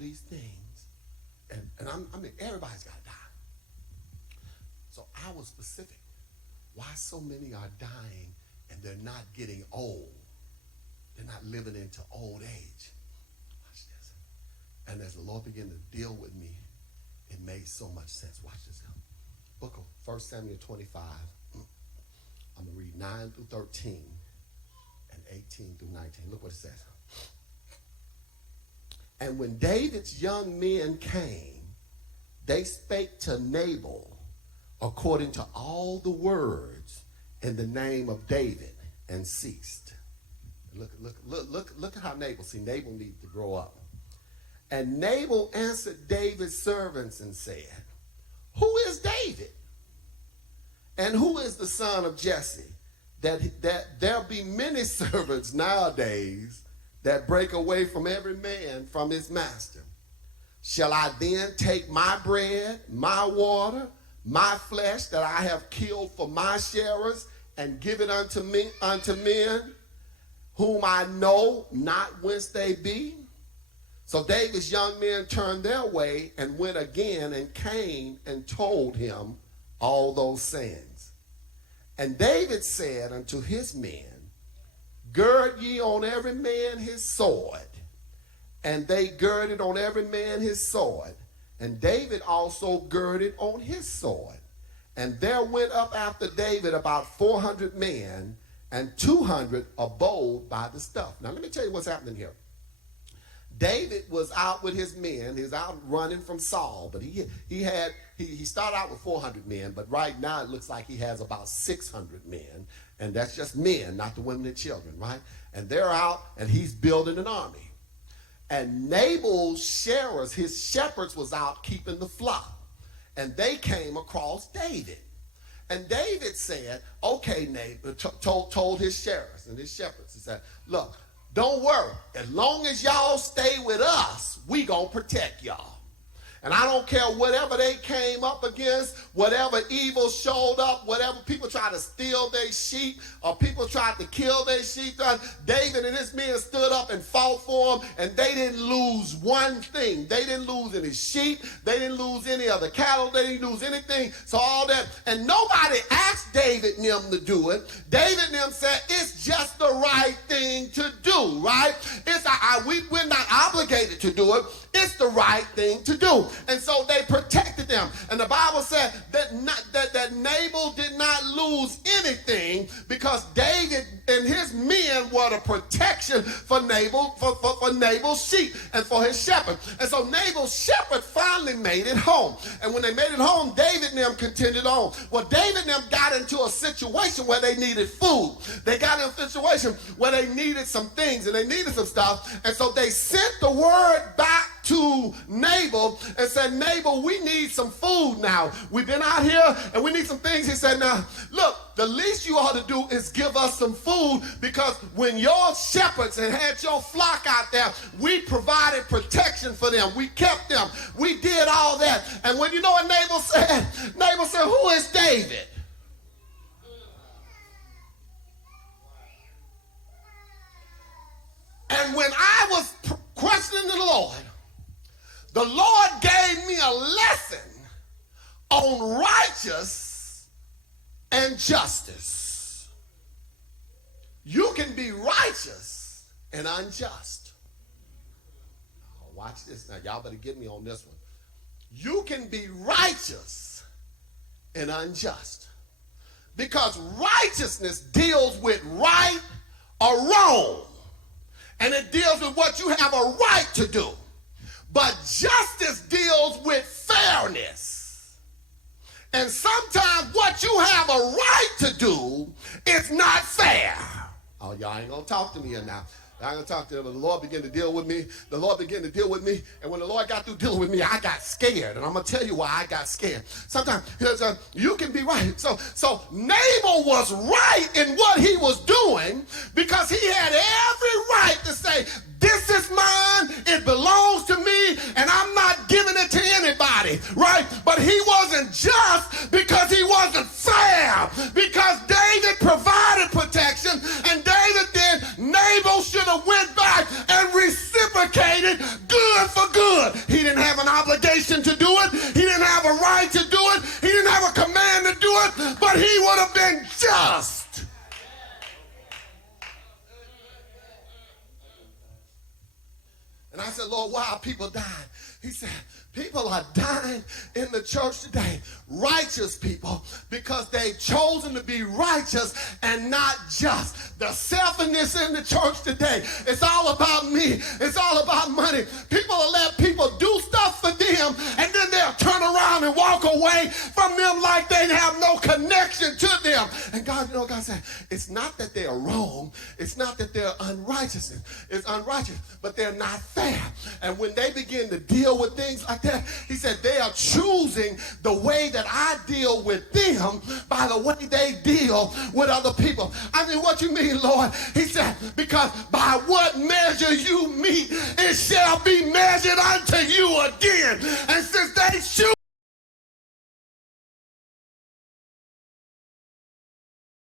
these things. And I mean, everybody's got to die. So I was specific. Why so many are dying and they're not getting old? They're not living into old age. Watch this. And as the Lord began to deal with me, it made so much sense. Watch this. Book of 1 Samuel 25. I'm going to read 9 through 13 and 18 through 19. Look what it says. And when David's young men came, they spake to Nabal according to all the words in the name of David and ceased. Look at how Nabal, see, Nabal needs to grow up. And Nabal answered David's servants and said, who is David? And who is the son of Jesse? That there be many servants nowadays that break away from every man from his master. Shall I then take my bread, my water, my flesh that I have killed for my sharers and give it unto men whom I know not whence they be? So David's young men turned their way and went again and came and told him all those sayings. And David said unto his men, gird ye on every man his sword. And they girded on every man his sword. And David also girded on his sword. And there went up after David about 400 men, and 200 abode by the stuff. Now let me tell you what's happening here. David was out with his men. He was out running from Saul, but he started out with 400 men, but right now it looks like he has about 600 men, and that's just men, not the women and children, right? And they're out, and he's building an army. And Nabal's sharers, his shepherds, was out keeping the flock, and they came across David. And David said, okay, Nabal, told his sharers and his shepherds, he said, look, don't worry. As long as y'all stay with us, we gonna protect y'all. And I don't care whatever they came up against, whatever evil showed up, whatever people tried to steal their sheep or people tried to kill their sheep. David and his men stood up and fought for them, and they didn't lose one thing. They didn't lose any sheep. They didn't lose any other cattle. They didn't lose anything. So all that. And nobody asked David and them to do it. David and them said, it's just the right thing to do, right? We're not obligated to do it. It's the right thing to do. And so they protected them. And the Bible said that Nabal did not lose anything because David and his men were the protection for Nabal, for Nabal's sheep and for his shepherd. And so Nabal's shepherd finally made it home. And when they made it home, David and them continued on. Well, David and them got into a situation where they needed food. They got in a situation where they needed some things and they needed some stuff. And so they sent the word back to Nabal and said, Nabal, we need some food now. We've been out here and we need some things. He said, now, look, the least you ought to do is give us some food, because when your shepherds had your flock out there, we provided protection for them. We kept them. We did all that. And when you know what Nabal said? Nabal said, who is David? And when I was questioning the Lord gave me a lesson on righteous and justice. You can be righteous and unjust. Oh, watch this now. Y'all better get me on this one. You can be righteous and unjust, because righteousness deals with right or wrong, and it deals with what you have a right to do. But justice deals with fairness. And sometimes what you have a right to do is not fair. Oh, y'all ain't gonna talk to me here now. I ain't gonna talk to them. The Lord began to deal with me. The Lord began to deal with me. And when the Lord got through dealing with me, I got scared. And I'm gonna tell you why I got scared. Sometimes you can be right. So Nabal was right in what he was doing, because he had every right to say, this is mine, it belongs to me, and I'm not giving it to anybody, right? But he wasn't just because he wasn't fair, because David provided protection, and David then, Nabal should have went back and reciprocated good for good. I said, Lord, why are people dying? He said, people are dying in the church today, righteous people, because they've chosen to be righteous and not just. The selfishness in the church today, it's all about me. It's all about money. People will let people do stuff for them, and then they'll turn around and walk away from them like they have no connection to them. And God, God said, it's not that they're wrong. It's not that they're unrighteous. It's unrighteous, but they're not fair. And when they begin to deal with things like that, he said they are choosing the way that I deal with them by the way they deal with other people. I mean, what you mean, Lord? He said, because by what measure you meet, it shall be measured unto you again. And since they choose